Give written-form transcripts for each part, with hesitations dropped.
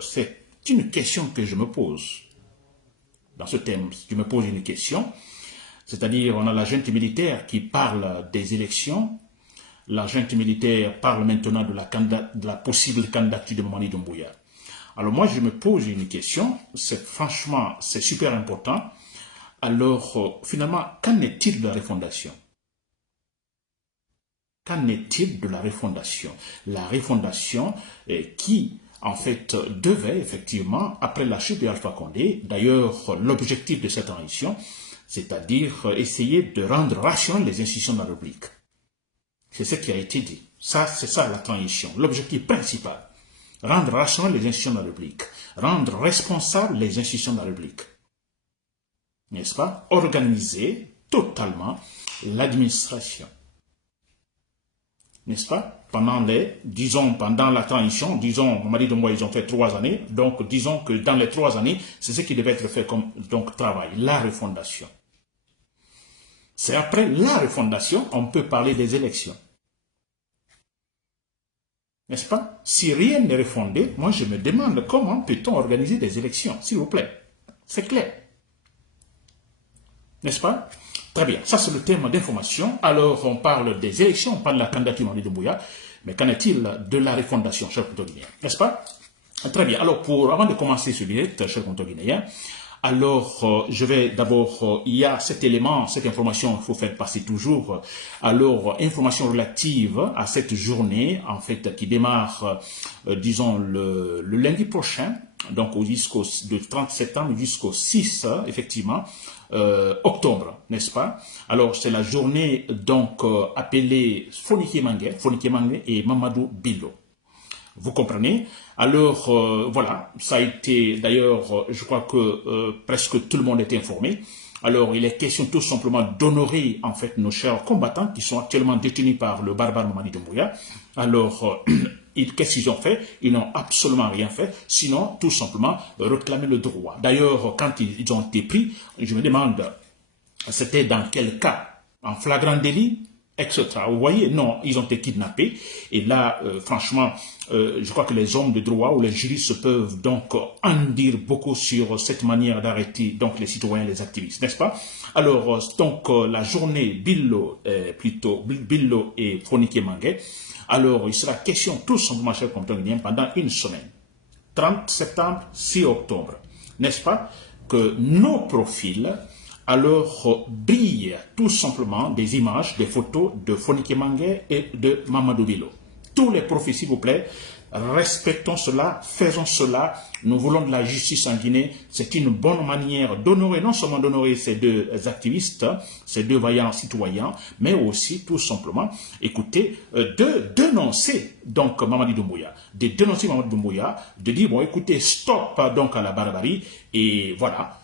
c'est une question que je me pose. Dans ce thème, je me pose une question, c'est-à-dire on a la junte militaire qui parle des élections, la junte militaire parle maintenant de la possible candidature de Mamadi Doumbouya. Alors moi, je me pose une question, franchement, c'est super important. Alors, finalement, qu'en est-il de la refondation? Qu'en est-il de la refondation? La refondation qui, en fait, devait, effectivement, après la chute d'Alpha Condé, d'ailleurs, l'objectif de cette transition, c'est-à-dire essayer de rendre rationnelles les institutions de la République. C'est ce qui a été dit. Ça, c'est ça la transition. L'objectif principal. Rendre rationnelles les institutions de la République. Rendre responsables les institutions de la République. N'est-ce pas? Organiser totalement l'administration. N'est-ce pas? Pendant pendant la transition, disons, Mamadi Doumbouya, ils ont fait 3 années, donc disons que dans les 3 années, c'est ce qui devait être fait comme travail, la refondation. C'est après la refondation, on peut parler des élections. N'est-ce pas? Si rien n'est refondé, moi je me demande comment peut-on organiser des élections, s'il vous plaît. C'est clair. N'est-ce pas? Très bien, ça c'est le thème d'information. Alors on parle des élections, on parle de la candidature de Mamadi Doumbouya, mais qu'en est-il de la refondation, chers Conto-Guinéens? N'est-ce pas? Très bien, alors avant de commencer ce direct, chers Conto-Guinéens, alors, je vais d'abord, il y a cet élément, cette information, il faut faire passer toujours. Alors, information relative à cette journée, en fait, qui démarre, disons, le lundi prochain, donc du 30 septembre jusqu'au 6, effectivement, octobre, n'est-ce pas? Alors, c'est la journée, donc, appelée Fonike Mangé et Mamadou Bilo. Vous comprenez? Alors, voilà, ça a été, d'ailleurs, je crois que presque tout le monde est informé. Alors, il est question tout simplement d'honorer, en fait, nos chers combattants qui sont actuellement détenus par le barbare Mamadi Doumbouya. Alors, qu'est-ce qu'ils ont fait? Ils n'ont absolument rien fait, sinon, tout simplement, réclamer le droit. D'ailleurs, quand ils ont été pris, je me demande, c'était dans quel cas? En flagrant délit? Etc. Vous voyez, non, ils ont été kidnappés. Et là, franchement, je crois que les hommes de droit ou les juristes peuvent donc en dire beaucoup sur cette manière d'arrêter donc les citoyens, les activistes, n'est-ce pas? Alors, donc, la journée Bilo et Fonike Mangé, alors il sera question tout simplement, chers Conto-Guinéens, pendant une semaine, 30 septembre, 6 octobre, n'est-ce pas, que nos profils alors brillent tout simplement des images, des photos de Fonike Mangé et de Mamadou Bilo. Tous les profils, s'il vous plaît, respectons cela, faisons cela. Nous voulons de la justice en Guinée. C'est une bonne manière d'honorer, non seulement d'honorer ces deux activistes, ces deux vaillants citoyens, mais aussi tout simplement, écoutez, de dénoncer donc Mamadi Doumbouya, de dénoncer Mamadi Doumbouya, de dire bon écoutez, stop donc à la barbarie et voilà.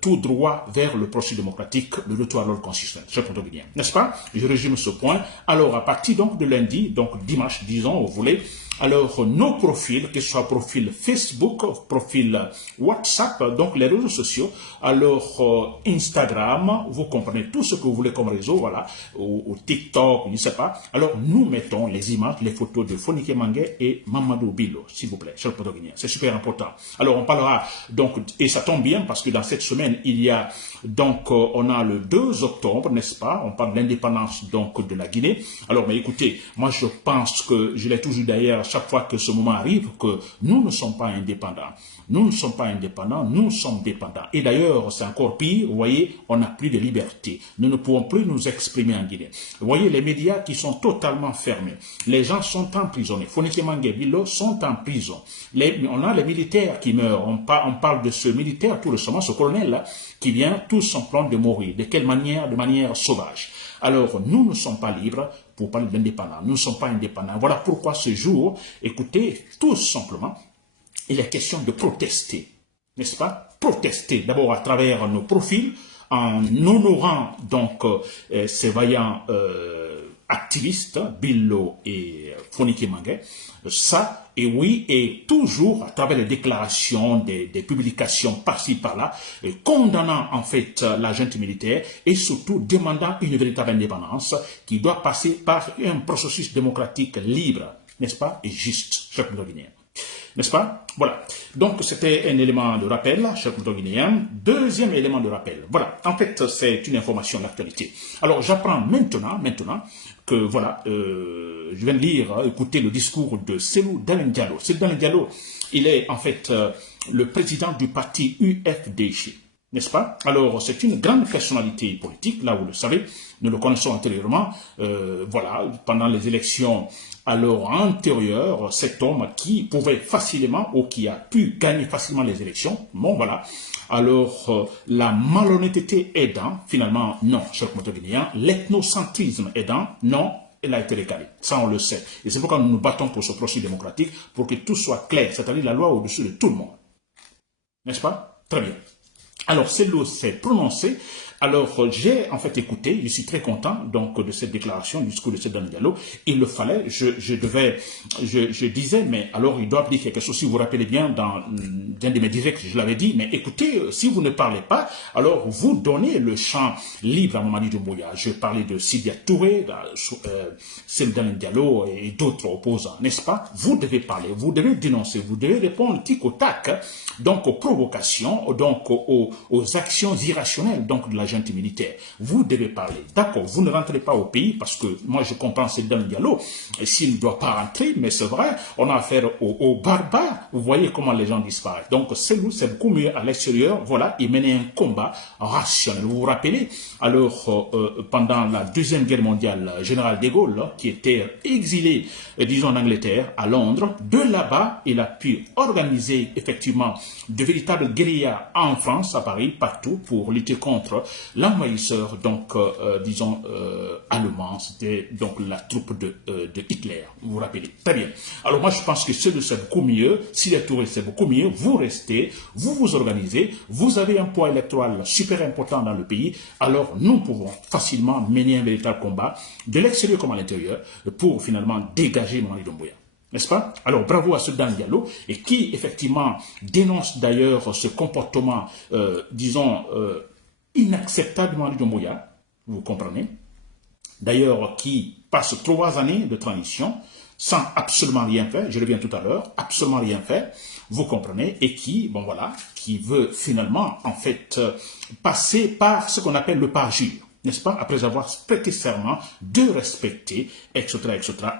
Tout droit vers le processus démocratique, le retour à l'ordre constitutionnel. Chers Conto-Guinéens, n'est-ce pas? Je résume ce point. Alors, à partir donc de lundi, donc dimanche, disons, vous voulez, alors nos profils, que ce soit profil Facebook, profil WhatsApp, donc les réseaux sociaux, alors Instagram, vous comprenez tout ce que vous voulez comme réseau, voilà, ou TikTok, je ne sais pas. Alors, nous mettons les images, les photos de Fonike Mangé et Mamadou Bilo, s'il vous plaît, chers Conto-Guinéens. C'est super important. Alors, on parlera donc, et ça tombe bien parce que dans cette semaine, il y a donc, on a le 2 octobre, n'est-ce pas? On parle de l'indépendance donc de la Guinée. Alors, mais écoutez, moi je pense que, je l'ai toujours d'ailleurs, chaque fois que ce moment arrive, que nous ne sommes pas indépendants. Nous ne sommes pas indépendants, nous sommes dépendants. Et d'ailleurs, c'est encore pire, vous voyez, on n'a plus de liberté. Nous ne pouvons plus nous exprimer en Guinée. Vous voyez, les médias qui sont totalement fermés. Les gens sont emprisonnés. Fonike Mangé, Bilo sont en prison. On a les militaires qui meurent. On parle de ce militaire tout récemment, ce colonel-là, qui vient tout simplement de mourir. De quelle manière? De manière sauvage. Alors, nous ne sommes pas libres pour parler d'indépendants. Nous ne sommes pas indépendants. Voilà pourquoi ce jour, écoutez, tout simplement, il est question de protester. N'est-ce pas? Protester d'abord à travers nos profils, en honorant donc ces vaillants activistes, Bilo et Fonike Mangé, ça, et oui, et toujours à travers les déclarations, des publications par-ci, par-là, condamnant en fait la junte militaire et surtout demandant une véritable indépendance qui doit passer par un processus démocratique libre, n'est-ce pas, et juste, chers Guinéens. N'est-ce pas? Voilà. Donc, c'était un élément de rappel, chers Guinéens. Deuxième élément de rappel. Voilà. En fait, c'est une information d'actualité. Alors, j'apprends maintenant que, voilà, je viens de lire, écouter le discours de Cellou Dalein Diallo. Cellou Dalein Diallo, il est, en fait, le président du parti UFDG. N'est-ce pas? Alors, c'est une grande personnalité politique, là vous le savez, nous le connaissons antérieurement, voilà, pendant les élections alors antérieures, cet homme qui pouvait facilement, ou qui a pu gagner facilement les élections, bon voilà, alors la malhonnêteté aidant, finalement non, cher Guinéen, l'ethnocentrisme aidant, non, elle a été récalée. Ça, on le sait. Et c'est pourquoi nous nous battons pour ce processus démocratique, pour que tout soit clair, c'est-à-dire la loi au-dessus de tout le monde. N'est-ce pas? Très bien. Alors, Cellou s'est prononcé. Alors, j'ai en fait écouté, je suis très content donc de cette déclaration, du discours de Cellou Dalein Diallo. Il le fallait, je disais, mais alors il doit dire quelque chose, si vous vous rappelez bien, dans un de mes directs, je l'avais dit, mais écoutez, si vous ne parlez pas, alors vous donnez le champ libre à Mamadi Doumbouya. Je parlais de Sidya Touré, Cellou Dalein Diallo et d'autres opposants, n'est-ce pas? Vous devez parler, vous devez dénoncer, vous devez répondre tic au tac, donc aux provocations, donc aux actions irrationnelles donc de la junte militaire. Vous devez parler. D'accord, vous ne rentrez pas au pays parce que moi je comprends Cellou Dalein Diallo, s'il ne doit pas rentrer, mais c'est vrai, on a affaire aux barbares. Vous voyez comment les gens disparaissent. Donc Cellou, c'est beaucoup mieux à l'extérieur. Voilà, il menait un combat rationnel. Vous vous rappelez, alors pendant la Deuxième Guerre mondiale, général de Gaulle, qui était exilé, disons en Angleterre, à Londres, de là-bas, il a pu organiser effectivement de véritables guérillas en France, à Paris, partout, pour lutter contre l'envahisseur, donc, disons, allemand. C'était donc la troupe de Hitler, vous vous rappelez. Très bien. Alors moi, je pense que c'est beaucoup mieux. Si les touristes, c'est beaucoup mieux. Vous restez, vous vous organisez, vous avez un poids électoral super important dans le pays. Alors, nous pouvons facilement mener un véritable combat, de l'extérieur comme à l'intérieur, pour finalement dégager Mamadi Doumbouya. N'est-ce pas? Alors, bravo à Cellou Dalein Diallo, et qui, effectivement, dénonce d'ailleurs ce comportement, disons, inacceptable de Mamadi Doumbouya, vous comprenez? D'ailleurs, qui passe 3 années de transition sans absolument rien faire, je reviens tout à l'heure, absolument rien faire, vous comprenez, et qui, bon voilà, qui veut finalement, en fait, passer par ce qu'on appelle le parjure, n'est-ce pas, après avoir prêté serment de respecter, etc.,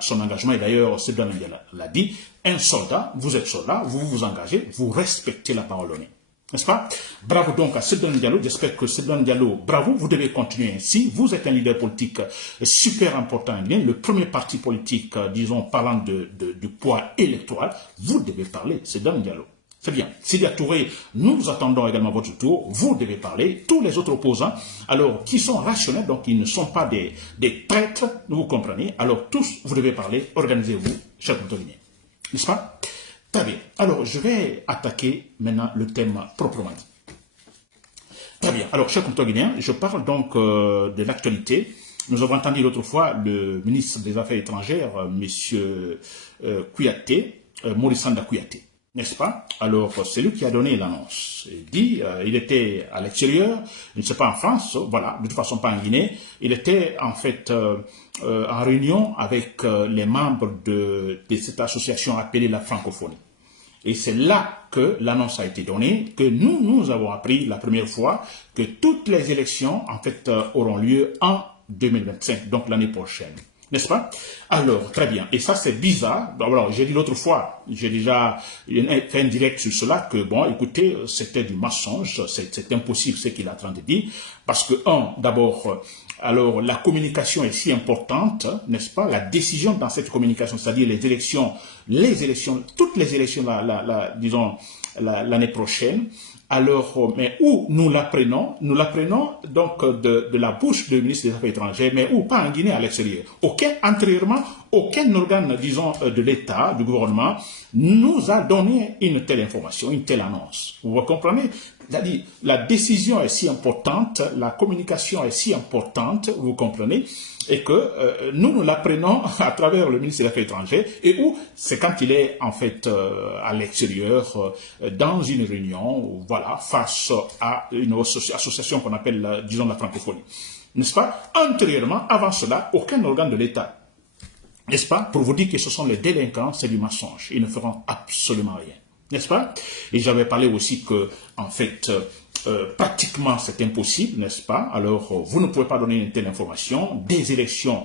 son engagement. Et d'ailleurs, Cellou Dalein Diallo l'a dit, un soldat, vous êtes soldat, vous vous engagez, vous respectez la parole donnée. N'est-ce pas? Bravo donc à Cellou Dalein Diallo. J'espère que Cellou Dalein Diallo, bravo, vous devez continuer ainsi. Vous êtes un leader politique super important, le premier parti politique, disons, parlant du poids électoral. Vous devez parler, Cellou Dalein Diallo. C'est bien. Sidya Touré, nous attendons également votre tour. Vous devez parler. Tous les autres opposants, alors, qui sont rationnels, donc ils ne sont pas des traîtres, vous comprenez. Alors, tous, vous devez parler. Organisez-vous, chers Guinéens. N'est-ce pas? Très bien. Alors, je vais attaquer maintenant le thème proprement dit. Très bien. Alors, chers Guinéens, je parle donc de l'actualité. Nous avons entendu l'autre fois le ministre des Affaires étrangères, M. Kouyaté, Maurice Sanda Kouyaté. N'est-ce pas? Alors, c'est lui qui a donné l'annonce. Il dit, il était à l'extérieur, je ne sais pas en France, voilà, de toute façon pas en Guinée. Il était en fait en réunion avec les membres de cette association appelée la francophonie. Et c'est là que l'annonce a été donnée, que nous avons appris la première fois que toutes les élections, en fait, auront lieu en 2025, donc l'année prochaine. N'est-ce pas? Alors, très bien. Et ça, c'est bizarre. Alors, j'ai dit l'autre fois, j'ai déjà fait un direct sur cela, que bon, écoutez, c'était du mensonge, c'est impossible ce qu'il est en train de dire, parce que, d'abord, alors, la communication est si importante, n'est-ce pas? La décision dans cette communication, c'est-à-dire les élections, toutes les élections, disons, l'année prochaine. Alors, mais où nous l'apprenons donc de la bouche du ministre des Affaires étrangères, mais où pas en Guinée, à l'extérieur. Antérieurement, aucun organe, disons, de l'État, du gouvernement, nous a donné une telle information, une telle annonce. Vous comprenez? C'est-à-dire, la décision est si importante, la communication est si importante, vous comprenez, et que nous l'apprenons à travers le ministre des Affaires étrangères, et où c'est quand il est en fait à l'extérieur, dans une réunion, voilà, face à une association qu'on appelle, disons, la francophonie. N'est-ce pas? Antérieurement, avant cela, aucun organe de l'État. N'est-ce pas? Pour vous dire que ce sont les délinquants, c'est du mensonge. Ils ne feront absolument rien. n'est-ce pas? Et j'avais parlé aussi que, en fait, pratiquement c'est impossible, n'est-ce pas? Alors, vous ne pouvez pas donner une telle information des élections,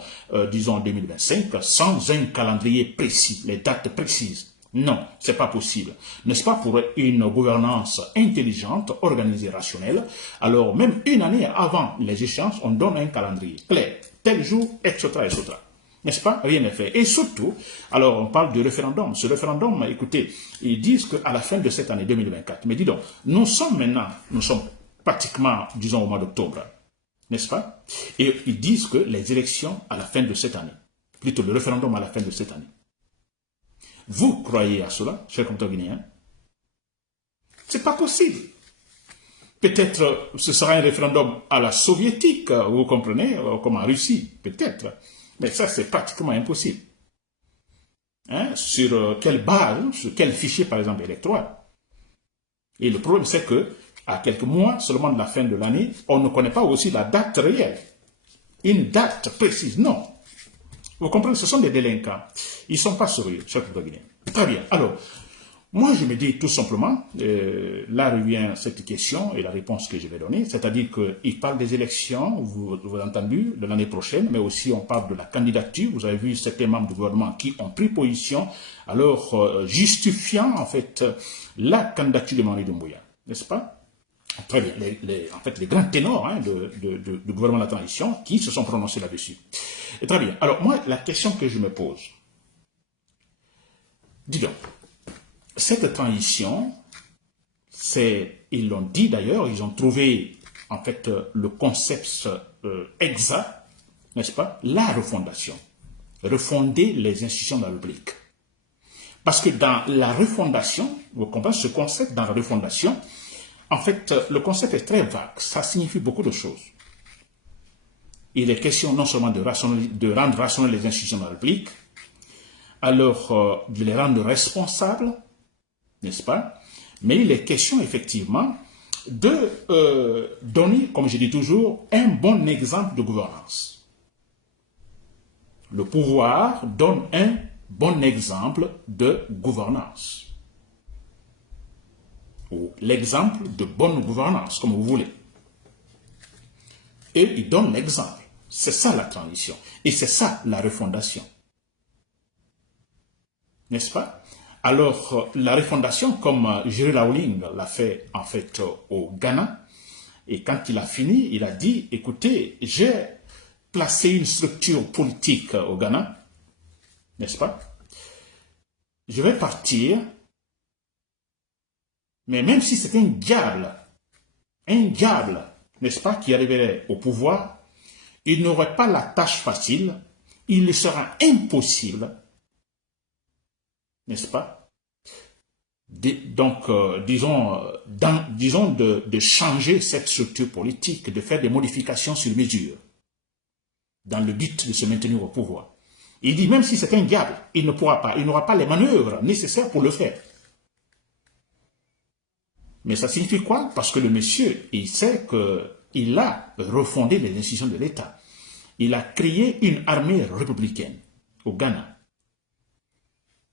disons, en 2025, sans un calendrier précis, les dates précises. Non, c'est pas possible. N'est-ce pas, pour une gouvernance intelligente, organisée, rationnelle? Alors, même une année avant les échéances, on donne un calendrier clair, tel jour, etc., etc. N'est-ce pas? Rien n'est fait. Et surtout, alors on parle du référendum. Ce référendum, écoutez, ils disent qu'à la fin de cette année 2024, mais dis donc, nous sommes pratiquement, disons, au mois d'octobre, n'est-ce pas? Et ils disent que les élections à la fin de cette année, plutôt le référendum à la fin de cette année. Vous croyez à cela, chers compatriotes guinéens? C'est pas possible. Peut-être ce sera un référendum à la soviétique, vous comprenez, comme en Russie, peut-être. Mais ça, c'est pratiquement impossible. Hein? Sur quelle base, sur quel fichier, par exemple, électoral? Et le problème, c'est que à quelques mois seulement de la fin de l'année, on ne connaît pas aussi la date réelle. Une date précise, non. Vous comprenez, ce sont des délinquants. Ils ne sont pas sérieux, chers Guinéens. Très bien. Alors, moi, je me dis tout simplement, là revient cette question et la réponse que je vais donner, c'est-à-dire qu'il parle des élections, vous avez entendu, de l'année prochaine, mais aussi on parle de la candidature. Vous avez vu certains membres du gouvernement qui ont pris position, alors justifiant en fait la candidature de Mamadi Doumbouya, n'est-ce pas? Très bien, en fait les grands ténors hein, du gouvernement de la transition qui se sont prononcés là-dessus. Très bien, alors moi, la question que je me pose, dis donc, cette transition, ils l'ont dit d'ailleurs, ils ont trouvé en fait le concept exact, n'est-ce pas? La refondation. Refonder les institutions de la République. Parce que dans la refondation, vous comprenez ce concept dans la refondation, en fait, le concept est très vague, ça signifie beaucoup de choses. Il est question non seulement de rendre rationnelles les institutions de la République, alors de les rendre responsables, n'est-ce pas? Mais il est question effectivement de donner, comme je dis toujours, un bon exemple de gouvernance. Le pouvoir donne un bon exemple de gouvernance. Ou l'exemple de bonne gouvernance, comme vous voulez. Et il donne l'exemple. C'est ça la transition. Et c'est ça la refondation. N'est-ce pas? Alors, la refondation, comme Jerry Rawling l'a fait en fait au Ghana, et quand il a fini, il a dit, écoutez, j'ai placé une structure politique au Ghana, n'est-ce pas? Je vais partir, mais même si c'est un diable, n'est-ce pas, qui arriverait au pouvoir, il n'aurait pas la tâche facile, il sera impossible, n'est-ce pas? Donc, disons, de changer cette structure politique, de faire des modifications sur mesure, dans le but de se maintenir au pouvoir. Il dit, même si c'est un diable, il n'aura pas les manœuvres nécessaires pour le faire. Mais ça signifie quoi? Parce que le monsieur, il sait qu'il a refondé les institutions de l'État. Il a créé une armée républicaine au Ghana.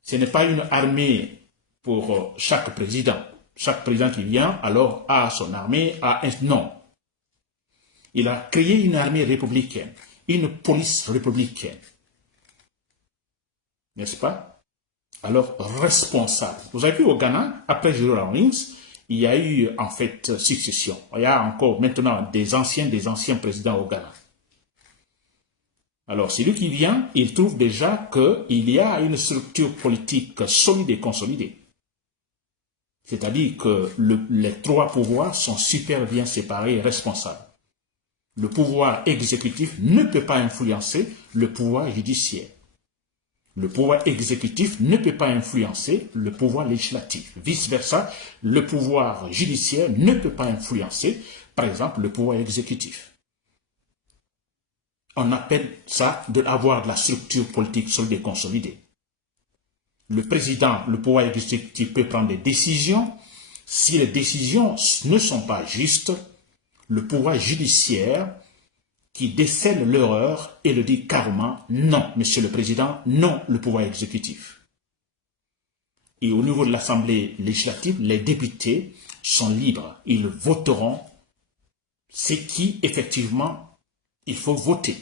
Ce n'est pas une armée pour chaque président. Chaque président qui vient, alors, a son armée, non. Il a créé une armée républicaine, une police républicaine. N'est-ce pas? Alors, responsable. Vous avez vu au Ghana, après Jerry Rawlings, il y a eu, en fait, succession. Il y a encore maintenant des anciens présidents au Ghana. Alors, celui qui vient, il trouve déjà qu'il y a une structure politique solide et consolidée. C'est-à-dire que les trois pouvoirs sont super bien séparés et responsables. Le pouvoir exécutif ne peut pas influencer le pouvoir judiciaire. Le pouvoir exécutif ne peut pas influencer le pouvoir législatif. Vice-versa, le pouvoir judiciaire ne peut pas influencer, par exemple, le pouvoir exécutif. On appelle ça d'avoir de la structure politique solide et consolidée. Le président, le pouvoir exécutif peut prendre des décisions. Si les décisions ne sont pas justes, le pouvoir judiciaire qui décèle l'erreur et le dit carrément non, monsieur le président, non, le pouvoir exécutif. et au niveau de l'Assemblée législative, les députés sont libres. Ils voteront ce qui, effectivement, il faut voter,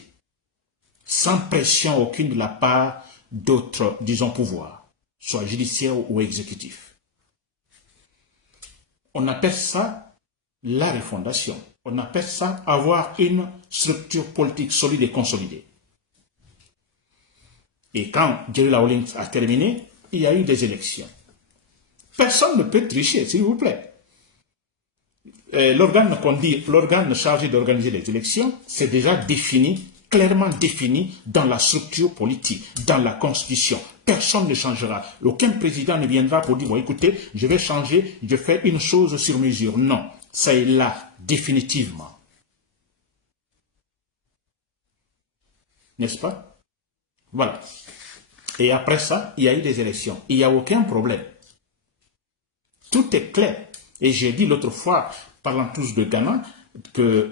sans pression aucune de la part d'autres, disons, pouvoirs, soit judiciaire ou exécutif. On appelle ça la refondation. On appelle ça avoir une structure politique solide et consolidée. Et quand Jerry Rawlings a terminé, il y a eu des élections. Personne ne peut tricher, s'il vous plaît. L'organe chargé d'organiser les élections, c'est déjà défini, clairement défini dans la structure politique, dans la constitution. Personne ne changera. Aucun président ne viendra pour dire, bon, écoutez, je vais changer, je fais une chose sur mesure. Non, ça est là, définitivement. N'est-ce pas? Voilà. Et après ça, il y a eu des élections. Il n'y a aucun problème. Tout est clair. Et j'ai dit l'autre fois, parlant tous de Ghana, que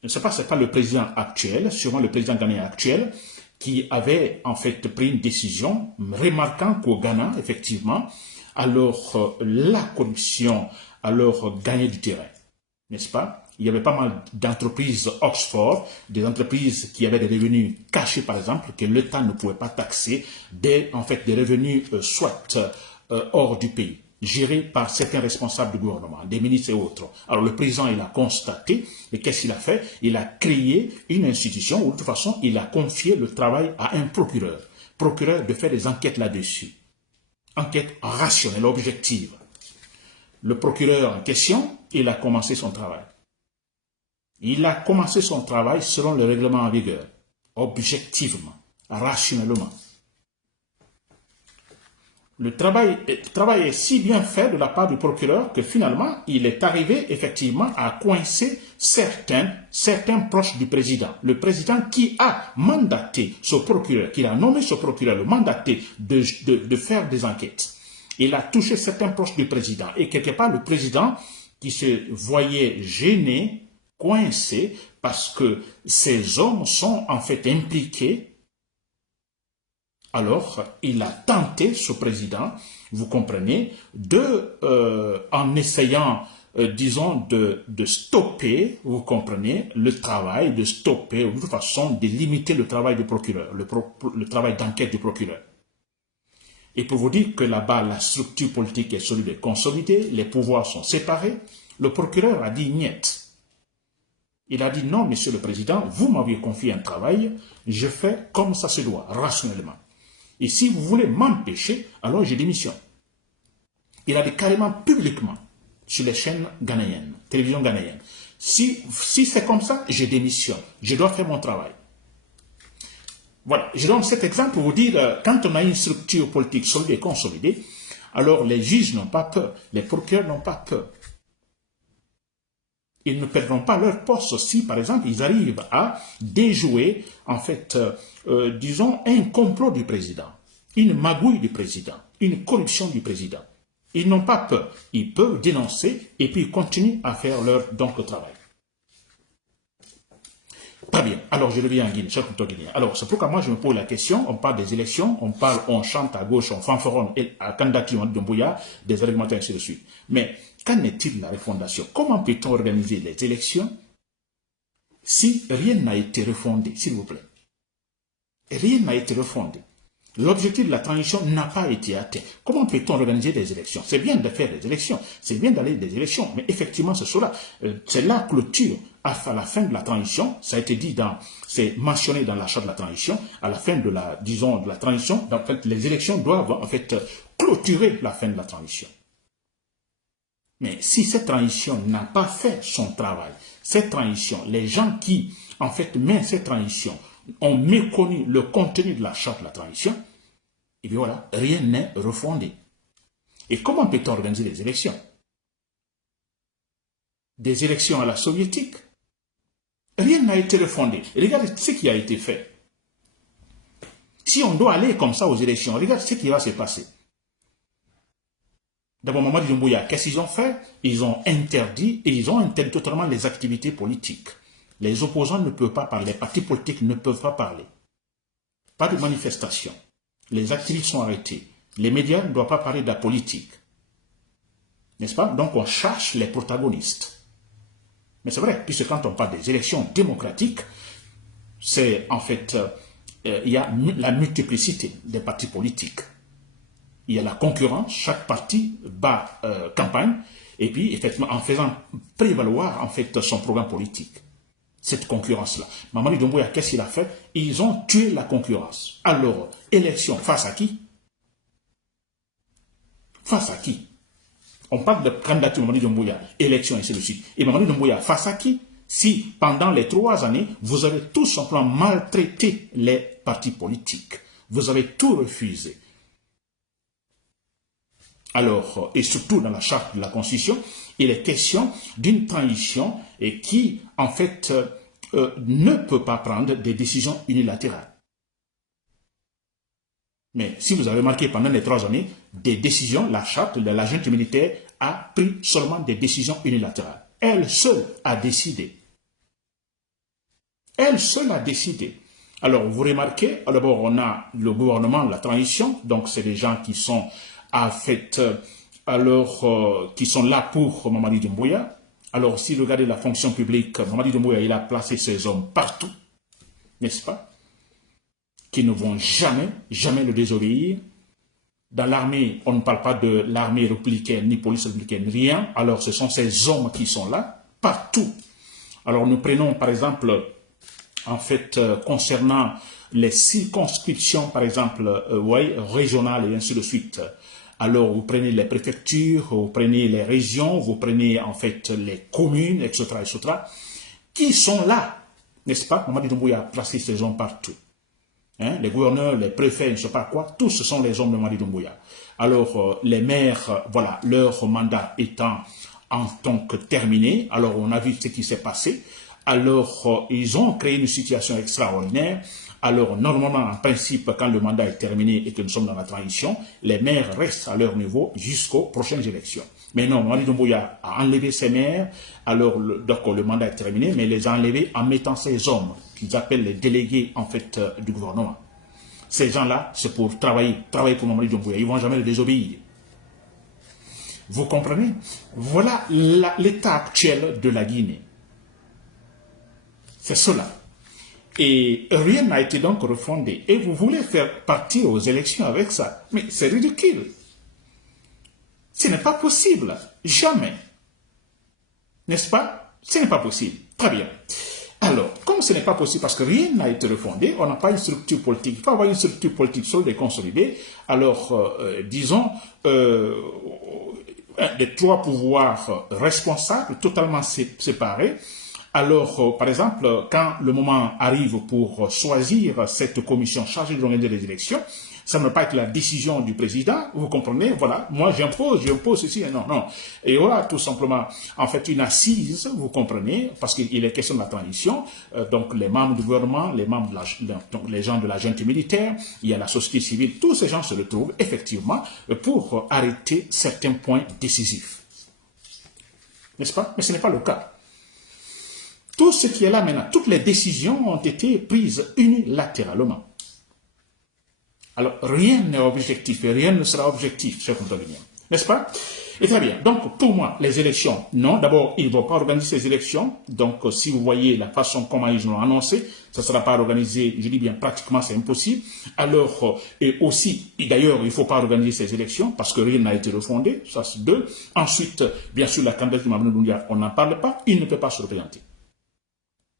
je ne sais pas, c'est pas le président actuel, sûrement le président ghanéen actuel, qui avait en fait pris une décision remarquant qu'au Ghana, effectivement, alors la corruption alors gagnait du terrain, n'est-ce pas? Il y avait pas mal d'entreprises Oxford, des entreprises qui avaient des revenus cachés, par exemple, que l'État ne pouvait pas taxer, des revenus soit hors du pays, gérés par certains responsables du gouvernement, des ministres et autres. Alors le président, il a constaté, et qu'est-ce qu'il a fait? Il a créé une institution où de toute façon, il a confié le travail à un procureur de faire des enquêtes là-dessus. Enquête rationnelle, objective. Le procureur en question, il a commencé son travail. Il a commencé son travail selon le règlement en vigueur, objectivement, rationnellement. Le travail est si bien fait de la part du procureur que finalement, il est arrivé effectivement à coincer certains proches du président. Le président qui a mandaté ce procureur, qui a nommé ce procureur, le mandaté de faire des enquêtes. Il a touché certains proches du président. Et quelque part, le président qui se voyait gêné, coincé, parce que ces hommes sont en fait impliqués. Alors, il a tenté, ce président, vous comprenez, en essayant, disons, de stopper, vous comprenez, le travail, de stopper, de toute façon, de limiter le travail du procureur, le travail d'enquête du procureur. Et pour vous dire que là-bas, la structure politique est solide et consolidée, les pouvoirs sont séparés, le procureur a dit « niet ». Il a dit « non, monsieur le président, vous m'aviez confié un travail, je fais comme ça se doit, rationnellement. Et si vous voulez m'empêcher, alors je démissionne. » Il a dit carrément publiquement sur les chaînes ghanéennes, télévision ghanéenne. Si c'est comme ça, je démissionne. Je dois faire mon travail. Voilà, je donne cet exemple pour vous dire, quand on a une structure politique solide et consolidée, alors les juges n'ont pas peur, les procureurs n'ont pas peur. Ils ne perdront pas leur poste si, par exemple, ils arrivent à déjouer, en fait, disons, un complot du président, une magouille du président, une corruption du président. Ils n'ont pas peur. Ils peuvent dénoncer et puis continuer à faire leur travail. Très bien. Alors, je reviens en Guinée, cher Guinéen. Alors, c'est pourquoi moi, je me pose la question. On parle des élections, on chante à gauche, on fanfaronne à candidature de Mbouya, des argumentaires, ainsi de suite. Mais, qu'en est-il de la refondation? Comment peut-on organiser les élections si rien n'a été refondé, s'il vous plaît? Rien n'a été refondé. L'objectif de la transition n'a pas été atteint. Comment peut-on organiser des élections? C'est bien de faire des élections, c'est bien d'aller des élections, mais effectivement, c'est cela. C'est la clôture à la fin de la transition. Ça a été dit c'est mentionné dans la charte de la transition. À la fin de la transition, en fait, les élections doivent en fait clôturer la fin de la transition. Mais si cette transition n'a pas fait son travail, cette transition, les gens qui en fait mènent cette transition ont méconnu le contenu de la charte de la transition, et bien voilà, rien n'est refondé. Et comment peut-on organiser des élections? Des élections à la soviétique? Rien n'a été refondé. Regardez ce qui a été fait. Si on doit aller comme ça aux élections, regarde ce qui va se passer. D'abord, Mamadi Doumbouya, qu'est-ce qu'ils ont fait? Ils ont interdit totalement les activités politiques. Les opposants ne peuvent pas parler, les partis politiques ne peuvent pas parler. Pas de manifestation. Les activistes sont arrêtés. Les médias ne doivent pas parler de la politique. N'est-ce pas? Donc on cherche les protagonistes. Mais c'est vrai, puisque quand on parle des élections démocratiques, c'est en fait, il y a la multiplicité des partis politiques. Il y a la concurrence, chaque parti bat campagne, et puis effectivement en faisant prévaloir en fait son programme politique. Cette concurrence-là. Mamadi Doumbouya, qu'est-ce qu'il a fait? Ils ont tué la concurrence. Alors, élection face à qui? Face à qui? On parle de candidature Mamadi Doumbouya, élection et ainsi de suite. Et Mamadi Doumbouya, face à qui? Si pendant les 3 années, vous avez tout simplement maltraité les partis politiques, vous avez tout refusé. Alors, et surtout dans la charte de la Constitution, il est question d'une transition et qui, en fait, ne peut pas prendre des décisions unilatérales. Mais si vous avez remarqué pendant les 3 années, des décisions, la charte de la junte militaire a pris seulement des décisions unilatérales. Elle seule a décidé. Elle seule a décidé. Alors, vous remarquez, d'abord, on a le gouvernement, la transition, donc c'est des gens qui sont, en fait, qui sont là pour Mamadi Doumbouya. Alors, si vous regardez la fonction publique, Mamadi Doumbouya, il a placé ses hommes partout, n'est-ce pas? Qui ne vont jamais, jamais le désobéir. Dans l'armée, on ne parle pas de l'armée républicaine, ni police républicaine, rien. Alors, ce sont ces hommes qui sont là, partout. Alors, nous prenons, par exemple, en fait, concernant les circonscriptions, par exemple, régionales et ainsi de suite. Alors, vous prenez les préfectures, vous prenez les régions, vous prenez, en fait, les communes, etc., etc., qui sont là, n'est-ce pas? Mamadi Doumbouya a placé ces hommes partout. Hein, les gouverneurs, les préfets, je ne sais pas quoi, tous ce sont les hommes de Mamadi Doumbouya. Alors, les maires, voilà, leur mandat étant en tant que terminé, alors on a vu ce qui s'est passé. Alors, ils ont créé une situation extraordinaire. Alors, normalement, en principe, quand le mandat est terminé et que nous sommes dans la transition, les maires restent à leur niveau jusqu'aux prochaines élections. Mais non, Mamadi Doumbouya a enlevé ses maires, alors donc le mandat est terminé, mais les a enlevés en mettant ces hommes, qu'ils appellent les délégués, en fait, du gouvernement. Ces gens-là, c'est pour travailler pour Mamadi Doumbouya. Ils ne vont jamais le désobéir. Vous comprenez? Voilà l'état actuel de la Guinée. C'est cela. Et rien n'a été donc refondé. Et vous voulez faire partir aux élections avec ça. Mais c'est ridicule. Ce n'est pas possible. Jamais. N'est-ce pas? Ce n'est pas possible. Très bien. Alors, comme ce n'est pas possible parce que rien n'a été refondé, on n'a pas une structure politique. Il faut avoir une structure politique solide et consolidée. Alors, disons, les 3 pouvoirs responsables, totalement séparés. Alors, par exemple, quand le moment arrive pour choisir cette commission chargée d'organiser les élections, ça ne va pas être la décision du président, vous comprenez, voilà, moi j'impose ceci, non, non. Et il y aura tout simplement, en fait, une assise, vous comprenez, parce qu'il est question de la transition, donc les membres du gouvernement, les membres donc les gens de la junte militaire, il y a la société civile, tous ces gens se retrouvent effectivement pour arrêter certains points décisifs. N'est-ce pas? Mais ce n'est pas le cas. Tout ce qui est là maintenant, toutes les décisions ont été prises unilatéralement. Alors, rien n'est objectif et rien ne sera objectif, chers contemporains. N'est-ce pas? Et très bien. Donc, pour moi, les élections, non. D'abord, ils ne vont pas organiser ces élections. Donc, si vous voyez la façon comment ils l'ont annoncé, ça ne sera pas organisé, je dis bien pratiquement, c'est impossible. Alors, et aussi, d'ailleurs, il ne faut pas organiser ces élections parce que rien n'a été refondé. Ça, c'est 2. Ensuite, bien sûr, la candidature de Mamadi Doumbouya, on n'en parle pas. Il ne peut pas se représenter.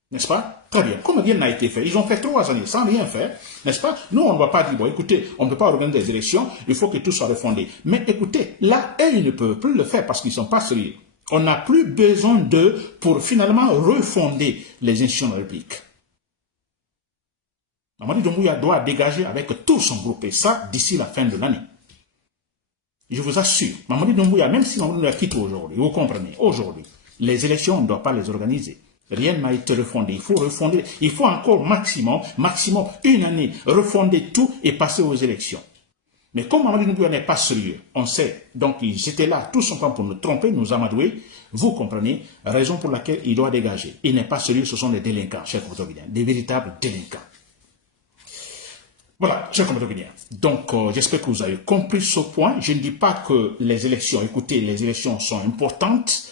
N'est-ce pas? Très bien. Comme rien n'a été fait, ils ont fait 3 années sans rien faire, n'est-ce pas? Nous, on ne va pas dire, bon, écoutez, on ne peut pas organiser des élections, il faut que tout soit refondé. Mais écoutez, là, ils ne peuvent plus le faire parce qu'ils ne sont pas sérieux. On n'a plus besoin d'eux pour finalement refonder les institutions de la République. Mamadi Doumbouya doit dégager avec tout son groupe, et ça, d'ici la fin de l'année. Je vous assure, Mamadi Doumbouya, même si Mamadi Doumbouya quitte aujourd'hui, vous comprenez, aujourd'hui, les élections, on ne doit pas les organiser. Rien n'a été refondé. Il faut refonder. Il faut encore maximum 1 année, refonder tout et passer aux élections. Mais comme Mamadi Doumbouya n'est pas sérieux, on sait, donc ils étaient là tout simplement pour nous tromper, nous amadouer, vous comprenez, raison pour laquelle il doit dégager. Il n'est pas sérieux, ce sont des délinquants, chers contemporains, des véritables délinquants. Voilà, chers compatriotes. Donc, j'espère que vous avez compris ce point. Je ne dis pas que les élections, écoutez, les élections sont importantes,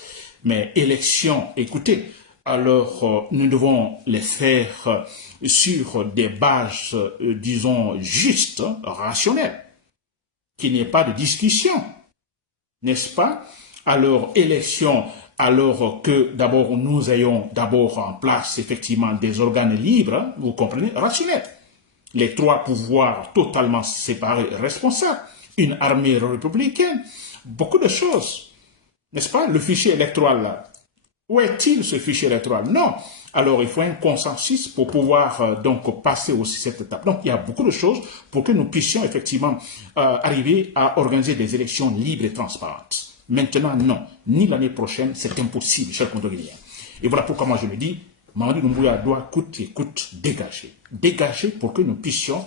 mais élections, écoutez, alors nous devons les faire sur des bases, disons, justes, rationnelles, qu'il n'y ait pas de discussion, n'est-ce pas? Alors, élection, alors que d'abord nous ayons d'abord en place effectivement des organes libres, vous comprenez, rationnels. Les trois pouvoirs totalement séparés et responsables, une armée républicaine, beaucoup de choses, n'est-ce pas? Le fichier électoral, là, où est-il ce fichier électoral? Non. Alors, il faut un consensus pour pouvoir donc passer aussi cette étape. Donc, il y a beaucoup de choses pour que nous puissions effectivement arriver à organiser des élections libres et transparentes. Maintenant, non. Ni l'année prochaine, c'est impossible, chers condoguiniens. Et voilà pourquoi moi je me dis, Mamadi Doumbouya doit coûte et coûte dégager. Dégager pour que nous puissions,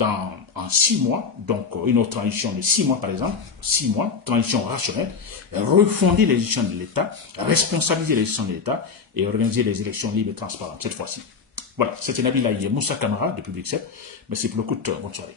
en 6 mois, donc une autre transition de 6 mois par exemple, 6 mois, transition rationnelle, refonder les institutions de l'État, responsabiliser les institutions de l'État et organiser des élections libres et transparentes cette fois-ci. Voilà, c'était Nabil Aïe Moussa Kamara de Public 7. Merci pour le coup. Bonne soirée.